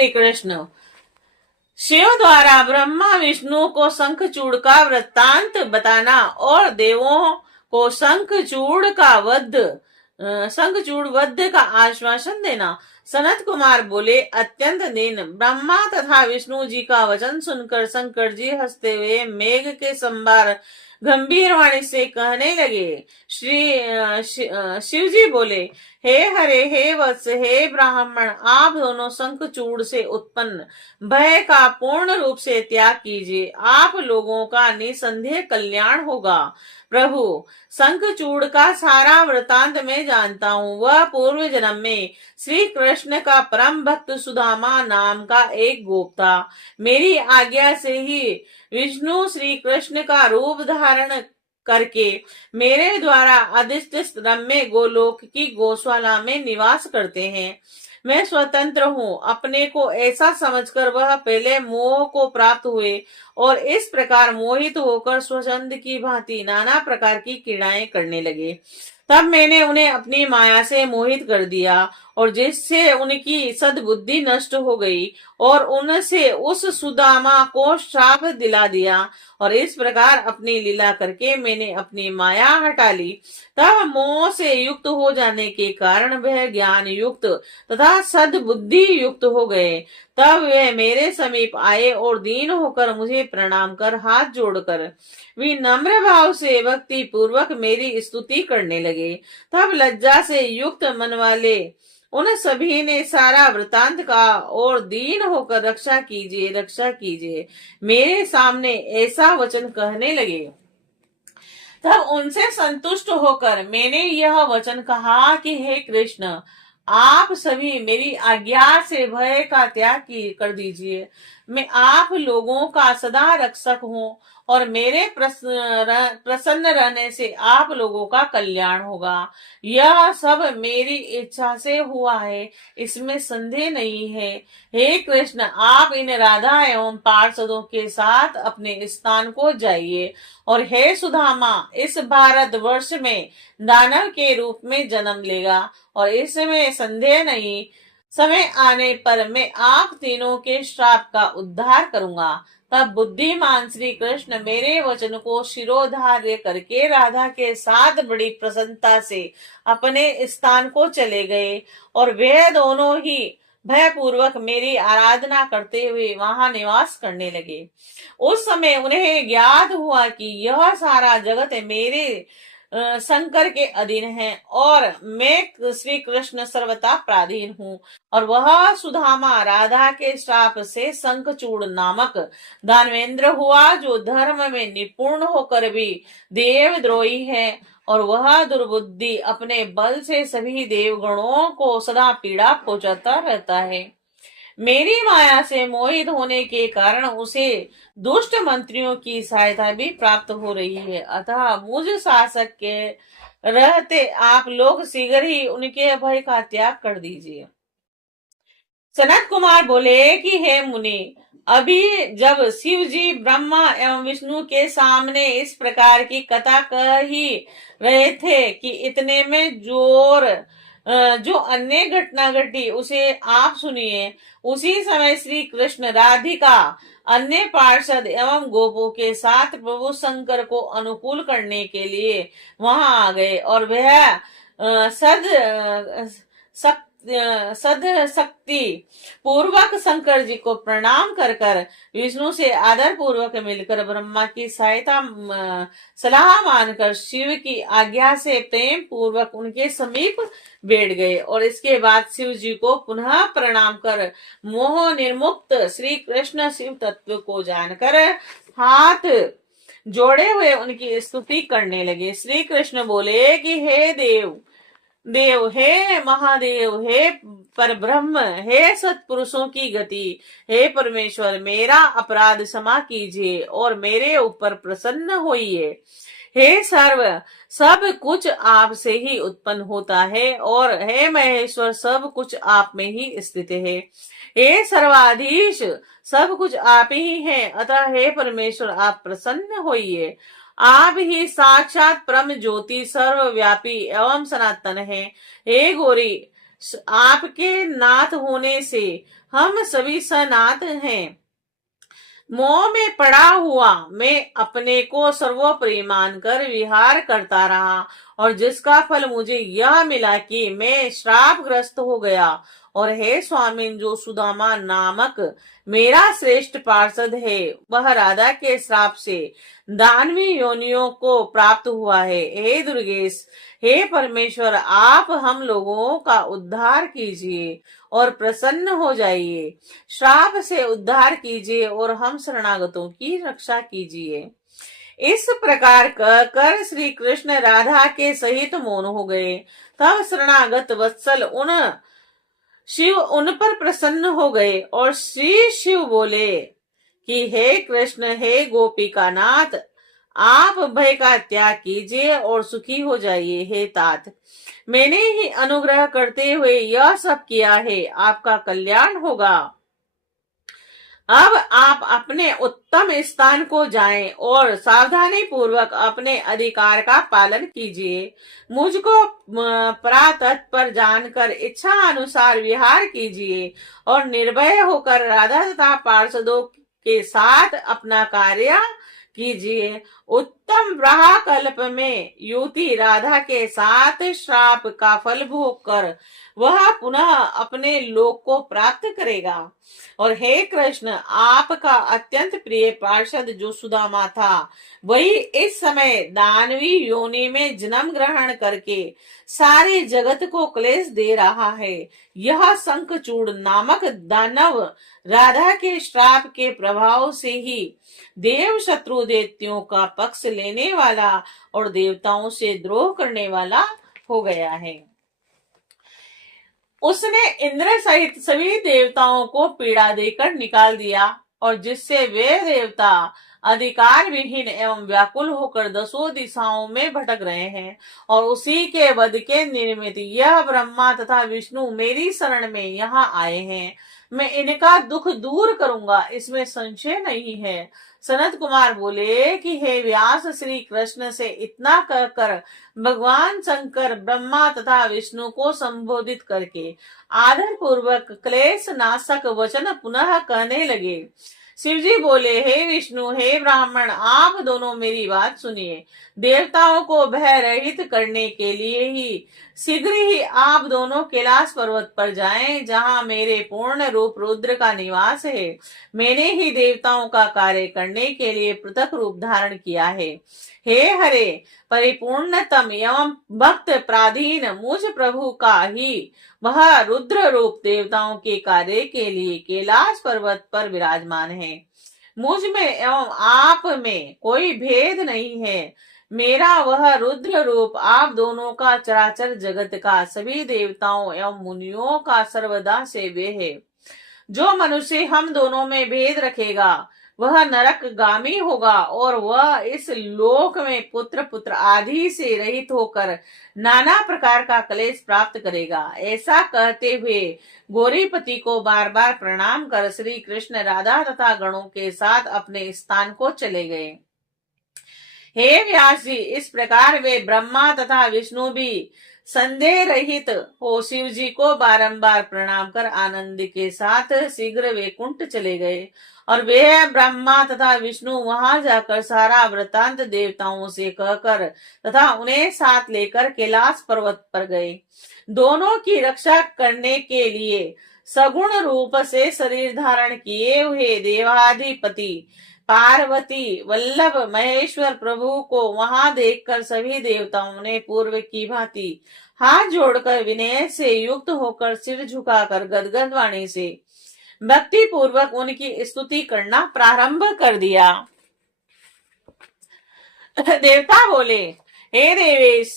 श्री कृष्ण। शिव द्वारा ब्रह्मा विष्णु को शंखचूड़ का वृत्तांत बताना और देवों को शंखचूड़ वध का आश्वासन देना। सनत कुमार बोले, अत्यंत दीन ब्रह्मा तथा विष्णु जी का वचन सुनकर शंकर जी हंसते हुए मेघ के संभार गंभीर वाणी से कहने लगे। शिव जी बोले, हे हरे, हे वत्स, हे ब्राह्मण, आप दोनों शंखचूड़ से उत्पन्न भय का पूर्ण रूप से त्याग कीजिए। आप लोगों का निसंदेह कल्याण होगा। प्रभु, शंखचूड़ का सारा वृतांत मैं जानता हूँ। वह पूर्व जन्म में श्री कृष्ण का परम भक्त सुदामा नाम का एक गोप था। मेरी आज्ञा से ही विष्णु श्री कृष्ण का रूप धारण करके मेरे द्वारा अधिष्ठित रम्य गोलोक की गौशाला में निवास करते हैं। मैं स्वतंत्र हूँ। अपने को ऐसा समझकर वह पहले मोह को प्राप्त हुए और इस प्रकार मोहित होकर स्वच्छंद की भांति नाना प्रकार की क्रीड़ाएं करने लगे। तब मैंने उन्हें अपनी माया से मोहित कर दिया और जिससे उनकी सद्बुद्धि नष्ट हो गई और उनसे उस सुदामा को श्राप दिला दिया और इस प्रकार अपनी लीला करके मैंने अपनी माया हटा ली। तब मोह से युक्त हो जाने के कारण वह ज्ञान युक्त तथा सद्बुद्धि युक्त हो गए। तब वे मेरे समीप आए और दीन होकर मुझे प्रणाम कर हाथ जोड़कर विनम्र भाव से भक्ति पूर्वक मेरी स्तुति करने लगे। तब लज्जा से युक्त मन वाले उन सभी ने सारा वृतांत का और दीन होकर रक्षा कीजिए, रक्षा कीजिए मेरे सामने ऐसा वचन कहने लगे। तब उनसे संतुष्ट होकर मैंने यह वचन कहा कि हे कृष्ण, आप सभी मेरी आज्ञा से भय का त्याग कर दीजिए। मैं आप लोगों का सदा रक्षक हूँ और मेरे प्रसन्न रहने से आप लोगों का कल्याण होगा। यह सब मेरी इच्छा से हुआ है, इसमें संदेह नहीं है। हे कृष्ण, आप इन राधा एवं पार्षदों के साथ अपने स्थान को जाइए और हे सुदामा, इस भारत वर्ष में दानव के रूप में जन्म लेगा और इसमें संदेह नहीं, समय आने पर मैं आप तीनों के श्राप का उद्धार करूंगा। तब बुद्धिमान श्री कृष्ण मेरे वचन को शिरोधार्य करके राधा के साथ बड़ी प्रसन्नता से अपने स्थान को चले गए और वे दोनों ही भयपूर्वक मेरी आराधना करते हुए वहां निवास करने लगे। उस समय उन्हें ज्ञात हुआ कि यह सारा जगत मेरे शंकर के अधीन है और मैं श्री कृष्ण सर्वथा पराधीन हूँ। और वह सुदामा राधा के श्राप से शंखचूड़ नामक दानवेंद्र हुआ, जो धर्म में निपुण होकर भी देवद्रोही है और वह दुर्बुद्धि अपने बल से सभी देवगणों को सदा पीड़ा पहुंचाता रहता है। मेरी माया से मोहित होने के कारण उसे दुष्ट मंत्रियों की सहायता भी प्राप्त हो रही है। अतः मुझ शासक के रहते आप लोग शीघ्र ही उनके भय का त्याग कर दीजिए। सनत कुमार बोले कि हे मुनि, अभी जब शिव जी ब्रह्मा एवं विष्णु के सामने इस प्रकार की कथा कह ही रहे थे कि इतने में जो अन्य घटना घटी उसे आप सुनिए। उसी समय श्री कृष्ण राधिका अन्य पार्षद एवं गोपों के साथ प्रभु शंकर को अनुकूल करने के लिए वहां आ गए और वह सद शक्ति पूर्वक शंकर जी को प्रणाम कर कर विष्णु से आदर पूर्वक मिलकर ब्रह्मा की सहायता सलाह मानकर शिव की आज्ञा से प्रेम पूर्वक उनके समीप बैठ गए और इसके बाद शिव जी को पुनः प्रणाम कर मोह निर्मुक्त श्री कृष्ण शिव तत्व को जानकर हाथ जोड़े हुए उनकी स्तुति करने लगे। श्री कृष्ण बोले कि हे देव, हे महादेव, हे परब्रह्म, हे सत्पुरुषों की गति, हे परमेश्वर, मेरा अपराध क्षमा कीजिए और मेरे ऊपर प्रसन्न होइए। हे सर्व, सब कुछ आप से ही उत्पन्न होता है और हे महेश्वर, सब कुछ आप में ही स्थित है। हे सर्वाधीश, सब कुछ आप ही है, अतः हे परमेश्वर, आप प्रसन्न होइए। आप ही साक्षात परम ज्योति सर्वव्यापी एवं सनातन है। हे गौरी, आपके नाथ होने से हम सभी सनाथ हैं। मोह में पड़ा हुआ मैं अपने को सर्वोपरि मानकर विहार करता रहा, और जिसका फल मुझे यह मिला कि मैं श्रापग्रस्त हो गया। और हे स्वामी, जो सुदामा नामक मेरा श्रेष्ठ पार्षद है, वह राधा के श्राप से दानवी योनियों को प्राप्त हुआ है। हे दुर्गेश, हे परमेश्वर, आप हम लोगों का उद्धार कीजिए और प्रसन्न हो जाइए। श्राप से उद्धार कीजिए और हम शरणागतों की रक्षा कीजिए। इस प्रकार कहकर श्री कृष्ण राधा के सहित मौन हो गए। तब शरणागत वत्सल शिव उन पर प्रसन्न हो गए और श्री शिव बोले कि हे कृष्ण, हे गोपिका नाथ, आप भय का त्याग कीजिए और सुखी हो जाइए। हे तात, मैंने ही अनुग्रह करते हुए यह सब किया है, आपका कल्याण होगा। अब आप अपने उत्तम स्थान को जाएं और सावधानी पूर्वक अपने अधिकार का पालन कीजिए। मुझको परातट पर जानकर इच्छा अनुसार विहार कीजिए और निर्भय होकर राधा तथा पार्षदों के साथ अपना कार्य कीजिए। उत्तम ब्रहा कल्प में युवती राधा के साथ श्राप का फल भोग कर वह पुनः अपने लोक को प्राप्त करेगा। और हे कृष्ण, आपका अत्यंत प्रिय पार्षद जो सुदामा था, वही इस समय दानवी योनि में जन्म ग्रहण करके सारे जगत को क्लेश दे रहा है। यह शंखचूड़ नामक दानव राधा के श्राप के प्रभाव से ही देव शत्रु दैत्यों का पक्ष लेने वाला और देवताओं से द्रोह करने वाला हो गया है। उसने इंद्र सहित सभी देवताओं को पीड़ा देकर निकाल दिया, और जिससे वे देवता अधिकार विहीन एवं व्याकुल होकर दसों दिशाओं में भटक रहे हैं। और उसी के वध के निमित्त यह ब्रह्मा तथा विष्णु मेरी शरण में यहाँ आए हैं। मैं इनका दुख दूर करूंगा, इसमें संशय नहीं है। सनत कुमार बोले कि हे व्यास, श्री कृष्ण से इतना कहकर भगवान शंकर ब्रह्मा तथा विष्णु को संबोधित करके आदर पूर्वक क्लेश नाशक वचन पुनः कहने लगे। शिवजी बोले, हे विष्णु, हे ब्राह्मण, आप दोनों मेरी बात सुनिए। देवताओं को भय रहित करने के लिए ही शीघ्र ही आप दोनों कैलाश पर्वत पर जाएं, जहां मेरे पूर्ण रूप रुद्र का निवास है। मैंने ही देवताओं का कार्य करने के लिए पृथक रूप धारण किया है। हे हरे, परिपूर्णतम एवं भक्त प्राधीन मुझ प्रभु का ही वह रुद्र रूप देवताओं के कार्य के लिए कैलाश पर्वत पर विराजमान है। मुझ में एवं आप में कोई भेद नहीं है। मेरा वह रुद्र रूप आप दोनों का, चराचर जगत का, सभी देवताओं एवं मुनियों का सर्वदा सेव्य है। जो मनुष्य हम दोनों में भेद रखेगा वह नरक गामी होगा, और वह इस लोक में पुत्र आदि से रहित होकर नाना प्रकार का क्लेश प्राप्त करेगा। ऐसा कहते हुए गौरीपति को बार बार प्रणाम कर श्री कृष्ण राधा तथा गणों के साथ अपने स्थान को चले गए। हे व्यास जी, इस प्रकार वे ब्रह्मा तथा विष्णु भी संदेह रहित हो शिव जी को बारंबार प्रणाम कर आनंद के साथ शीघ्र वैकुंठ चले गए। और वे ब्रह्मा तथा विष्णु वहां जाकर सारा वृतांत देवताओं से कहकर तथा उन्हें साथ लेकर कैलाश पर्वत पर गए। दोनों की रक्षा करने के लिए सगुण रूप से शरीर धारण किए हुए देवाधिपति पार्वती वल्लभ महेश्वर प्रभु को वहां देखकर सभी देवताओं ने पूर्व की भांति हाथ जोड़कर विनय से युक्त होकर सिर झुकाकर गदगद वाणी से भक्ति पूर्वक उनकी स्तुति करना प्रारंभ कर दिया। देवता बोले, हे देवेश,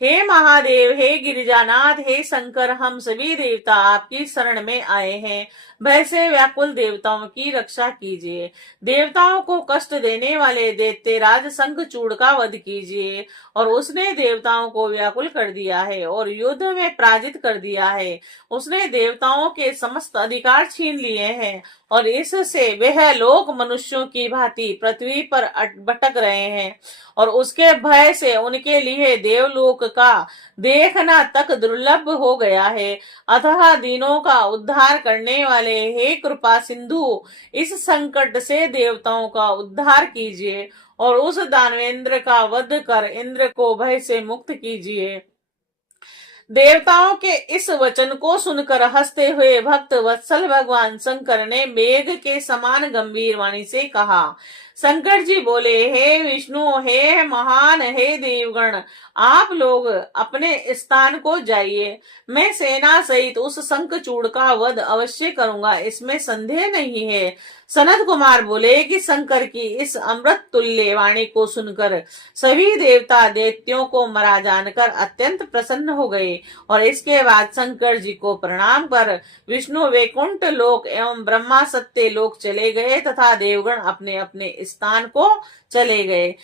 हे महादेव, हे गिरिजानाथ, हे शंकर, हम सभी देवता आपकी शरण में आए हैं। भय से व्याकुल देवताओं की रक्षा कीजिए। देवताओं को कष्ट देने वाले दैत्यराज शंखचूड़ का वध कीजिए। और उसने देवताओं को व्याकुल कर दिया है और युद्ध में पराजित कर दिया है। उसने देवताओं के समस्त अधिकार छीन लिए हैं और इससे वह लोग मनुष्यों की भांति पृथ्वी पर भटक रहे हैं। और उसके भय से उनके लिए देवलोक का देखना तक दुर्लभ हो गया है। अतः दीनों का उद्धार करने वाले हे कृपा सिंधु, इस संकट से देवताओं का उद्धार कीजिए और उस दानवेंद्र का वध कर इंद्र को भय से मुक्त कीजिए। देवताओं के इस वचन को सुनकर हंसते हुए भक्त वत्सल भगवान शंकर ने मेघ के समान गंभीर वाणी से कहा। शंकर जी बोले, हे विष्णु, हे महान, हे देवगण, आप लोग अपने स्थान को जाइए। मैं सेना सहित उस शंखचूड़ का वध अवश्य करूंगा, इसमें संदेह नहीं है। सनत कुमार बोले कि शंकर की इस अमृत तुल्य वाणी को सुनकर सभी देवता दैत्यों को मरा जानकर अत्यंत प्रसन्न हो गए और इसके बाद शंकर जी को प्रणाम कर विष्णु वैकुंठ लोक एवं ब्रह्मा सत्य लोक चले गए तथा देवगण अपने अपने स्थान को चले गए।